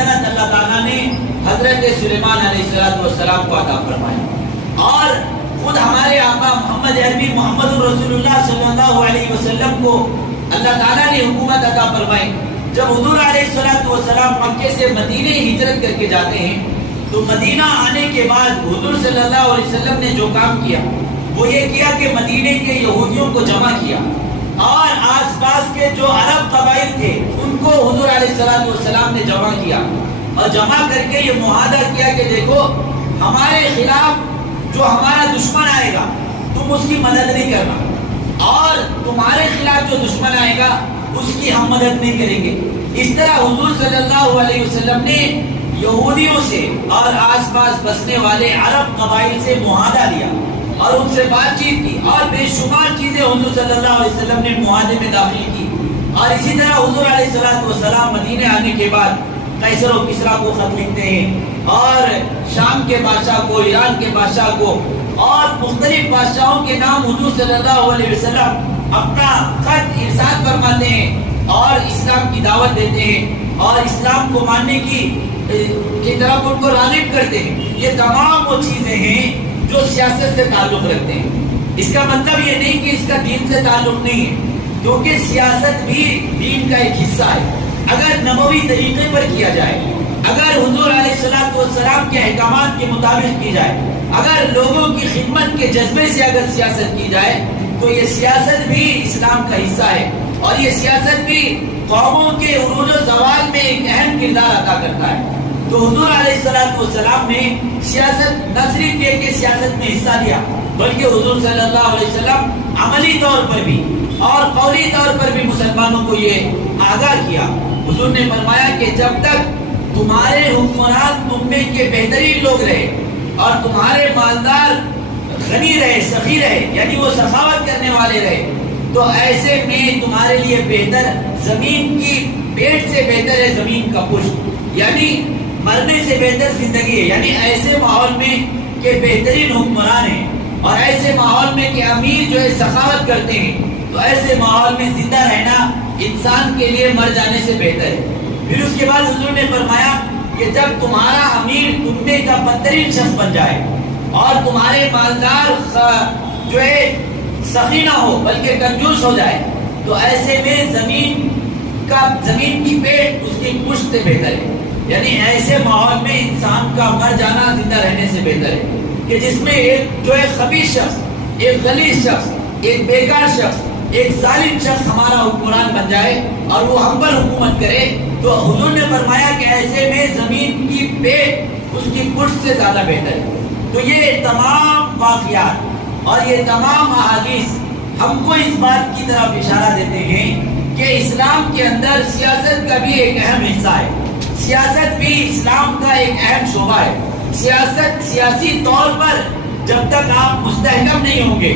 سلطنت اللہ تعالیٰ نے حضرت سلیمان علیہ السلام کو عطا فرمائی، اور خود ہمارے آقا محمد عربی محمد رسول اللہ صلی اللہ علیہ وسلم کو اللہ تعالیٰ نے حکومت عطا فرمائی۔ جب حضور علیہ السلام مکے سے مدینے ہجرت کر کے جاتے ہیں تو مدینہ آنے کے بعد حضور صلی اللہ علیہ وسلم نے جو کام کیا وہ یہ کیا کہ مدینے کے یہودیوں کو جمع کیا، اور آس پاس کے جو عرب قبائل تھے ان کو حضور علیہ السلام نے جمع کیا، اور جمع کر کے یہ معاہدہ کیا کہ دیکھو ہمارے خلاف جو ہمارا دشمن آئے گا تم اس کی مدد نہیں کرنا، اور تمہارے خلاف جو دشمن آئے گا اس کی ہم مدد نہیں کریں گے۔ اس طرح حضور صلی اللہ علیہ وسلم نے یہودیوں سے اور آس پاس بسنے والے عرب قبائل سے معاہدہ لیا اور ان سے بات چیت کی، اور بے شمار چیزیں حضور صلی اللہ علیہ وسلم نے معاہدے میں داخل کی۔ اور اسی طرح حضور علیہ السلام مدینے آنے کے بعد قیصر و کسریٰ کو خط لکھتے ہیں، اور شام کے بادشاہ کو، ایران کے بادشاہ کو، اور مختلف بادشاہوں کے نام حضور صلی اللہ علیہ وسلم اپنا خط ارسال فرماتے ہیں اور اسلام کی دعوت دیتے ہیں اور اسلام کو ماننے کی طرف ان کو راغب کرتے ہیں۔ یہ تمام وہ چیزیں ہیں جو سیاست سے تعلق رکھتے ہیں۔ اس کا مطلب یہ نہیں کہ اس کا دین سے تعلق نہیں ہے، کیونکہ سیاست بھی دین کا ایک حصہ ہے۔ اگر نبوی طریقے پر کیا جائے، اگر حضور علیہ السلام کے احکامات کے مطابق کی جائے، اگر لوگوں کی خدمت کے جذبے سے اگر سیاست کی جائے تو یہ سیاست بھی اسلام کا حصہ ہے، اور یہ سیاست بھی قوموں کے عروج و زوال میں ایک اہم کردار ادا کرتا ہے۔ تو حضور علیہ السلام نے سیاست نہ صرف یہ کہ سیاست میں حصہ لیا، بلکہ حضور صلی اللہ علیہ وسلم عملی طور پر بھی اور قولی طور پر بھی مسلمانوں کو یہ آگاہ کیا۔ حضور نے فرمایا کہ جب تک تمہارے حکمران تم میں کے بہترین لوگ رہے اور تمہارے مالدار غنی رہے، سخی رہے، یعنی وہ سخاوت کرنے والے رہے، تو ایسے میں تمہارے لیے بہتر زمین کی پیٹ سے بہتر ہے زمین کا پشت، یعنی مرنے سے بہتر زندگی ہے۔ یعنی ایسے ماحول میں کہ بہترین حکمران ہیں اور ایسے ماحول میں کہ امیر جو ہے سخاوت کرتے ہیں، تو ایسے ماحول میں زندہ رہنا انسان کے لیے مر جانے سے بہتر ہے۔ پھر اس کے بعد حضور نے فرمایا کہ جب تمہارا امیر تم میں کا بدترین شخص بن جائے اور تمہارے مالدار جو ہے سخی نہ ہو بلکہ کنجوس ہو جائے، تو ایسے میں زمین کی پیٹ اس کی پشت سے بہتر ہے۔ یعنی ایسے ماحول میں انسان کا مر جانا زندہ رہنے سے بہتر ہے کہ جس میں ایک جو ہے خبیث شخص، ایک غلیظ شخص، ایک بیکار شخص، ایک ظالم شخص ہمارا حکمران بن جائے اور وہ ہم پر حکومت کرے، تو حضور نے فرمایا کہ ایسے میں زمین کی پیٹ اس کی پشت سے زیادہ بہتر ہے۔ تو یہ تمام واقعات اور یہ تمام احادیث ہم کو اس بات کی طرف اشارہ دیتے ہیں کہ اسلام کے اندر سیاست کا بھی ایک اہم حصہ ہے۔ سیاست بھی اسلام کا ایک اہم شعبہ ہے۔ سیاسی طور پر جب تک آپ مستحکم نہیں ہوں گے،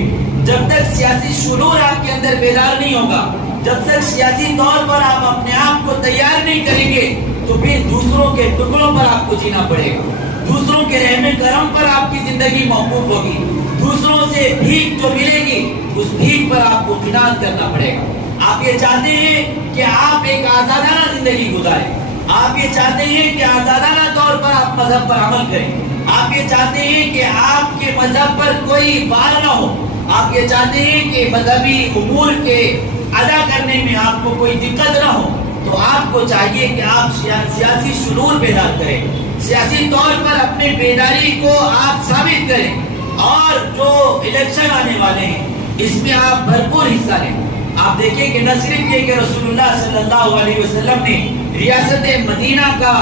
جب تک سیاسی شعور آپ کے اندر بیدار نہیں ہوگا، جب تک سیاسی طور پر آپ اپنے آپ کو تیار نہیں کریں گے، تو پھر دوسروں کے ٹکڑوں پر آپ کو جینا پڑے گا، دوسروں کے رحم کرم پر آپ کی زندگی موقوف ہوگی، دوسروں سے بھیک جو ملے گی اس بھیک پر آپ کو قناعت کرنا پڑے گا۔ آپ یہ چاہتے ہیں کہ آپ ایک آزادانہ زندگی گزاریں، آپ یہ چاہتے ہیں کہ آزادانہ طور پر آپ مذہب پر عمل کریں، آپ یہ چاہتے ہیں کہ آپ کے مذہب پر کوئی بار نہ ہو، آپ یہ چاہتے ہیں کہ مذہبی امور کے ادا کرنے میں آپ کو کوئی دقت نہ ہو، تو آپ کو چاہیے کہ آپ سیاسی شعور بیدار کریں، سیاسی طور پر اپنے بیداری کو آپ ثابت کریں، اور جو الیکشن آنے والے ہیں اس میں آپ بھرپور حصہ لیں۔ آپ دیکھیں کہ نہ صرف یہ کہ رسول اللہ صلی اللہ علیہ وسلم نے ریاست مدینہ کا